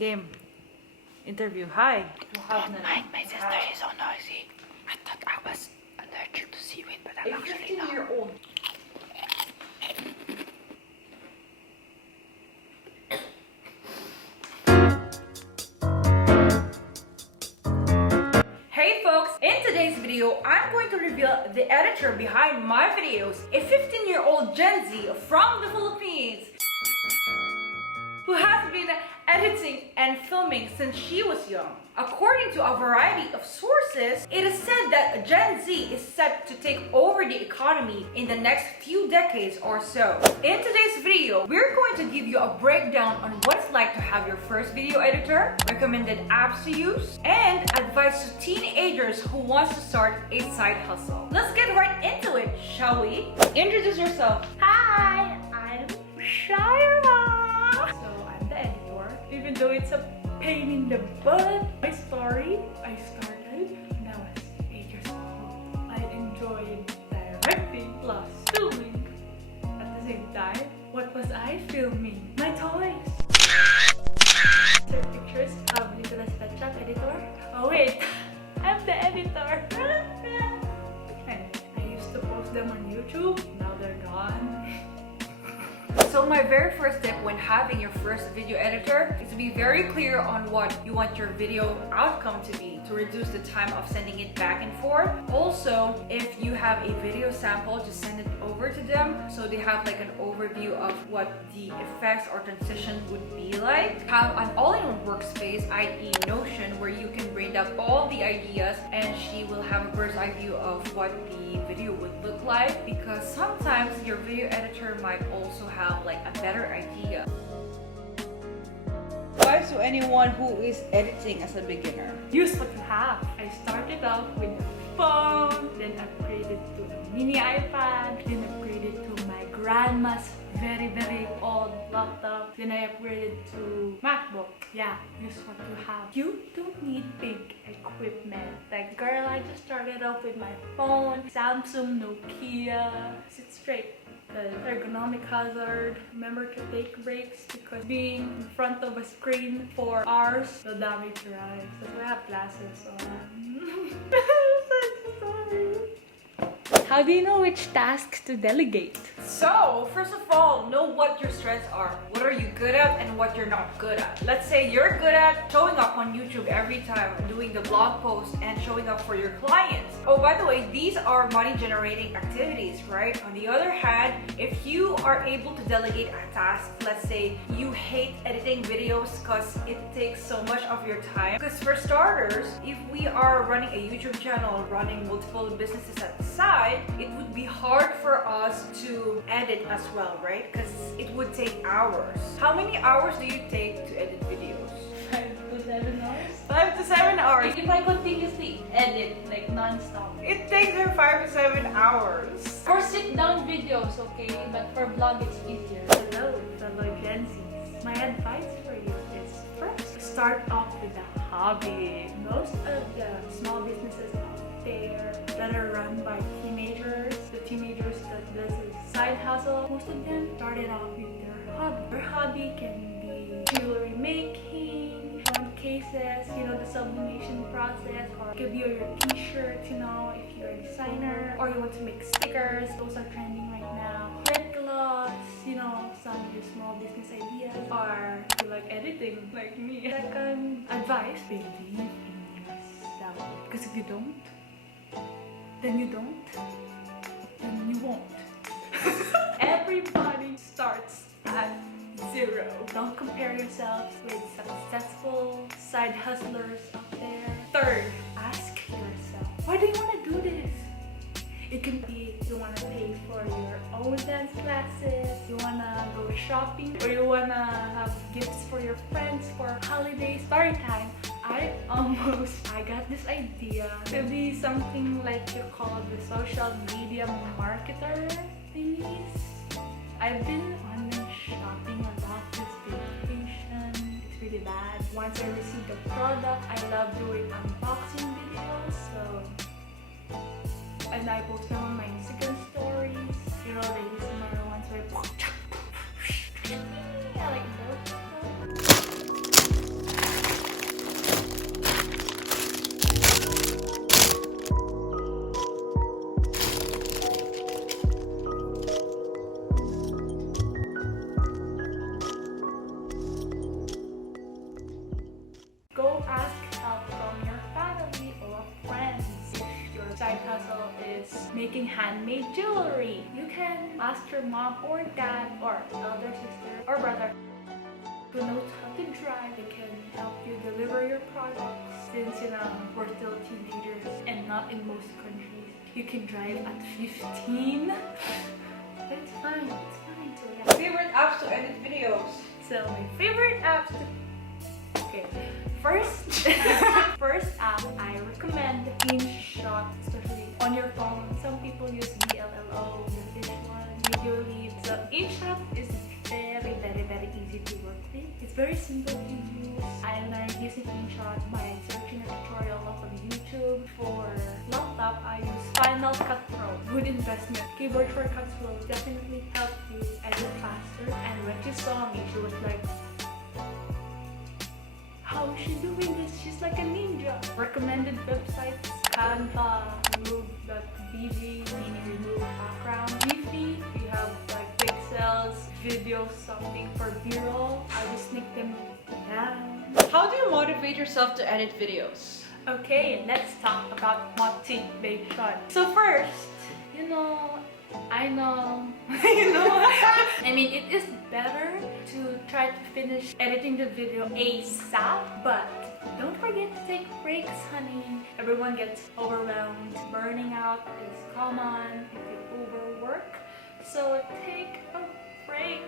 Game. Interview. Hi. My sister is so noisy. I thought I was allergic to seaweed, but I'm actually not. 15-year-old. Hey folks, in today's video, I'm going to reveal the editor behind my videos, a 15-year-old Gen Z from the Philippines who has been editing and filming since she was young. According to a variety of sources, it is said that Gen Z is set to take over the economy in the next few decades or so. In today's video, we're going to give you a breakdown on what it's like to have your first video editor, recommended apps to use, and advice to teenagers who wants to start a side hustle. Let's get right into it, shall we? Introduce yourself. Hi, I'm Shairah. So I'm the editor. Even though it's a pain in the butt, my story, I started when I was 8 years old. I enjoyed directing plus filming. At the same time, what was I filming? My toys. Their pictures of little Spetchup editor. Oh wait, I'm the editor. I used to post them on YouTube. Now they're gone. So my very first tip when having your first video editor is to be very clear on what you want your video outcome to be, to reduce the time of sending it back and forth. Also, if you have a video sample, just send it over to them so they have like an overview of what the effects or transition would be like. Have an all-in-one workspace, i.e. Notion, where you can bring up all the ideas and she will have a bird's eye view of what the video would look like, because sometimes your video editor might also have like a better idea. Advice to anyone who is editing as a beginner. Use what you have. I started out with the phone, then upgraded to the mini iPad, then upgraded to my grandma's very old laptop, then I upgraded to MacBook. Yeah, use what you have. You don't need big equipment. Like, girl, I just started off with my phone, Samsung, Nokia. Sit straight. The ergonomic hazard. Remember to take breaks, because being in front of a screen for hours will damage your eyes. That's why I have glasses on. Sorry. How do you know which tasks to delegate? So, first of all, know what your strengths are. What are you good at and what you're not good at. Let's say you're good at showing up on YouTube every time, doing the blog post and showing up for your clients. Oh, by the way, these are money generating activities, right? On the other hand, if you are able to delegate a task, let's say you hate editing videos because it takes so much of your time. Because for starters, if we are running a YouTube channel, running multiple businesses at the side, it would be hard for us to edit as well, right? Because it would take hours. How many hours do you take to edit videos? 5 to 7 hours. 5 to 7 hours. If I continuously edit like non-stop, It takes her 5 to 7 hours. for sit-down videos, okay, but for vlog it's easier. Hello, fellow Gen Zs. My advice for you is first, start off with a hobby. Most of the small businesses out there that are run by teenagers, the teenagers that does a side hustle, most of them started off with their hobby. Their hobby can be jewelry making, phone cases, you know, the sublimation process, or give you your t-shirts, you know, if you're a designer, or you want to make stickers, those are trending right now. Lip gloss, you know, some of your small business ideas, or if you like editing like me. Second advice, believe in yourself, because if you don't, then you don't, then you won't. Everybody starts at 0. Don't compare yourself with successful side hustlers out there. Third, ask yourself, why do you want to do this? It can be you want to pay for your own dance classes, you want to go shopping, or you want to have gifts for your friends for holidays. Story time. I got this idea to be something like you call the social media marketer thingies. I've been online shopping a lot this vacation. It's really bad. Once I receive the product, I love doing unboxing videos. And I post them on my Instagram stories. You know, the ASMR ones where I like those. making handmade jewelry. You can ask your mom or dad or elder sister or brother who knows how to drive. They can help you deliver your products since we're still teenagers and not in most countries. You can drive at 15. But it's fine. So yeah. Favorite apps to edit videos? So my favorite apps okay. First app I recommend InShot, especially on your phone. Some people use DLLO, the fish one, video lead. So InShot is very easy to work with. It's very simple to use. I learned using InShot by searching a tutorial on YouTube. For laptop, I use Final Cut Pro. Good investment. Keyboard shortcuts will definitely help you edit faster. And when she saw me, she was like, how is she doing this? She's like a ninja. Recommended websites: Canva, remove.bg, meaning remove background. Giphy, you have like pixels, video, something for B-roll. I just sneak them down. How do you motivate yourself to edit videos? Okay, let's talk about motivation. So first, I know, I mean, it is better to try to finish editing the video ASAP, but don't forget to take breaks, honey. Everyone gets overwhelmed. Burning out is common if you overwork. So take a break,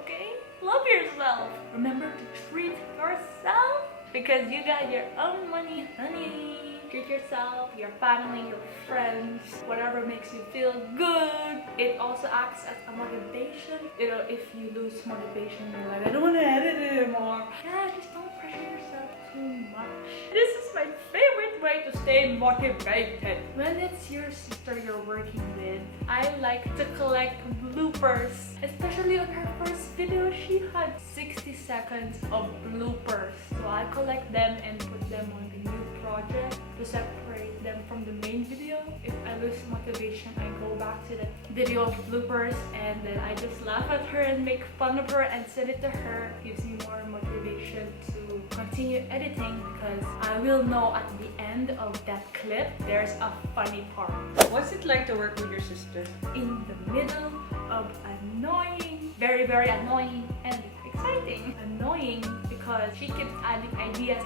okay? Love yourself. Remember to treat yourself because you got your own money, honey. Treat yourself, your family, your friends, whatever makes you feel good. It also acts as a motivation. If you lose motivation, you're like, I don't want to edit anymore. Yeah, just don't pressure yourself too much. This is my favorite way to stay motivated. When it's your sister you're working with, I like to collect bloopers. Especially on her first video, she had 60 seconds of bloopers. So I collect them and put them on the new project to separate them from the main video. If I lose motivation, I go back to the video of bloopers and then I just laugh at her and make fun of her and send it to her. It gives me more motivation to continue editing because I will know at the end of that clip there's a funny part. What's it like to work with your sister? In the middle of annoying, very annoying and exciting. Annoying because she keeps adding ideas.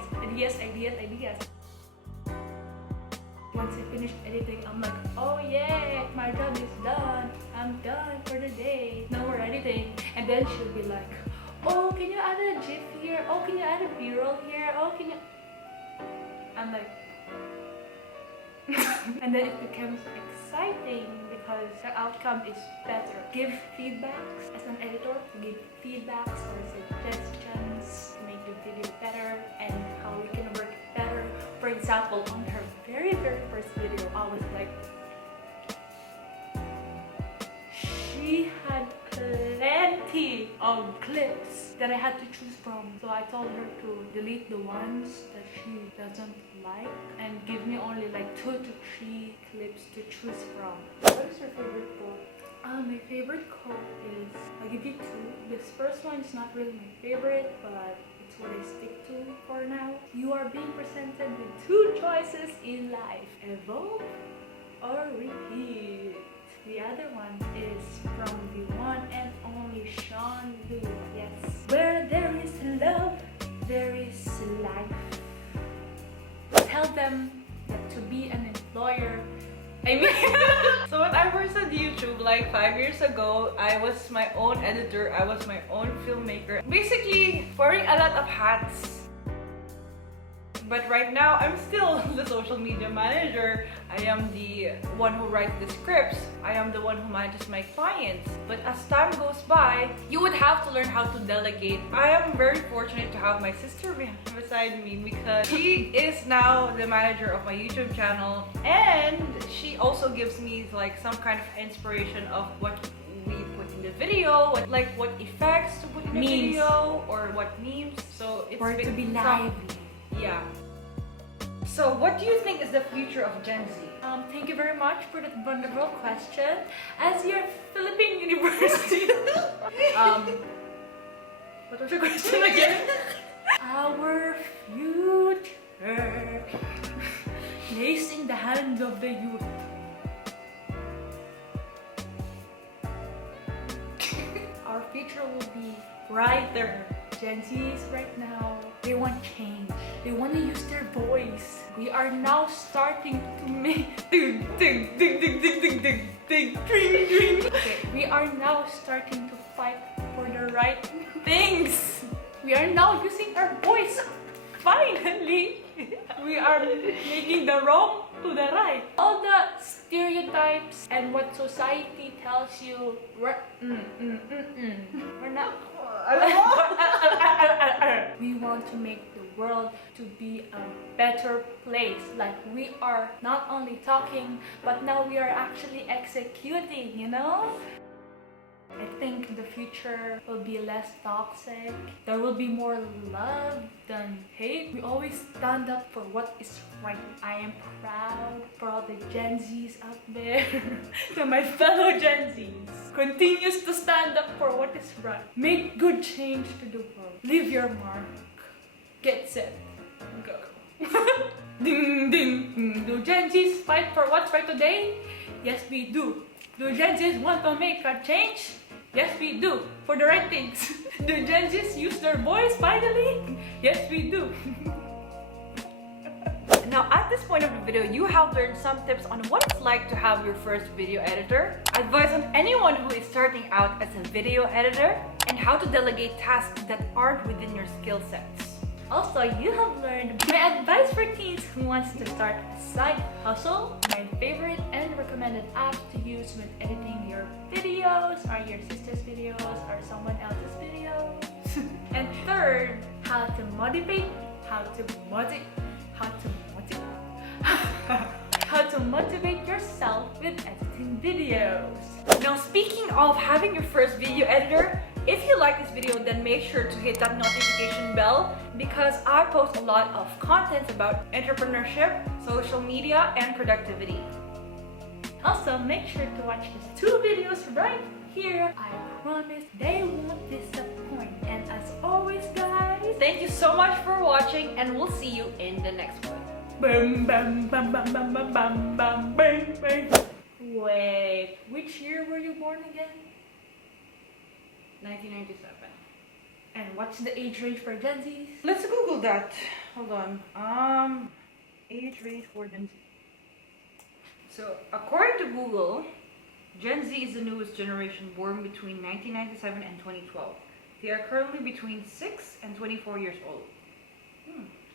Once I finish editing, I'm like, oh yeah, my job is done. I'm done for the day. No more editing. And then she'll be like, oh, can you add a GIF here? Oh, can you add a B-roll here? Oh, can you... I'm like... And then it becomes exciting because the outcome is better. Give feedbacks as an editor. Give feedbacks or suggestions to make the video better and how we can work better. For example, on her very first video, I was like, she had plenty of clips that I had to choose from. So I told her to delete the ones that she doesn't like and give me only like 2 to 3 clips to choose from. What is your favorite quote? My favorite quote is, I'll give you 2. This first one is not really my favorite, but it's what I stick to for now. You are being presented with 2 choices in life: evolve or repeat. The other one is from the one and only Sean Lu. Yes. Where there is love, there is life. Tell them that to be an employer, So when I first started YouTube like 5 years ago, I was my own editor, I was my own filmmaker. Basically, wearing a lot of hats. But right now, I'm still the social media manager. I am the one who writes the scripts. I am the one who manages my clients. But as time goes by, you would have to learn how to delegate. I am very fortunate to have my sister beside me because she is now the manager of my YouTube channel. And she also gives me like some kind of inspiration of what we put in the video, what effects to put in the video or what memes. So it's for it to be lively. Yeah. So what do you think is the future of Gen Z? Thank you very much for that wonderful question. As your Philippine University, what was your question again? Our future lays in the hands of the youth. brighter. Gen Zs right now, they want change. They want to use their voice. We are now starting to make okay, we are now starting to fight for the right things. We are now using our voice. Finally, we are making the wrong to the right. All the stereotypes and what society tells you, we're not. We want to make the world to be a better place. Like, we are not only talking, but now we are actually executing, you know? I think the future will be less toxic. There will be more love than hate. We always stand up for what is right. I am proud for all the Gen Zs out there. To my fellow Gen Zs, continues to stand up for what is right. Make good change to the world. Leave your mark. Get set. Go. Ding ding. Do Gen Zs fight for what's right today? Yes, we do. Do Gen Zs want to make a change? Yes, we do. For the right things. Do Gen Zs use their voice finally? Yes, we do. Now, at this point of the video, you have learned some tips on what it's like to have your first video editor, advice on anyone who is starting out as a video editor, and how to delegate tasks that aren't within your skill sets. Also, you have learned my advice for teens who wants to start a side hustle, my favorite and recommended app to use when editing your videos, or your sister's videos, or someone else's videos. And third, how to motivate yourself with editing videos. Now, speaking of having your first video editor, if you like this video, then make sure to hit that notification bell, because I post a lot of content about entrepreneurship, social media, and productivity. Also, make sure to watch these 2 videos right here. I promise they won't disappoint. And as always, guys, thank you so much for watching, and we'll see you in the next one. Bam bam bam bam bam bam bam bam bang bang. Wait, which year were you born again? 1997. And what's the age range for Gen Zs? Let's Google that. Hold on. Age range for Gen Z. So, according to Google, Gen Z is the newest generation born between 1997 and 2012. They are currently between 6 and 24 years old.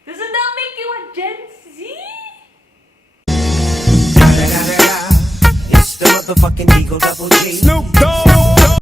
Doesn't that make you a Gen Z? It's the motherfucking Eagle Double G. Snoop Dogg.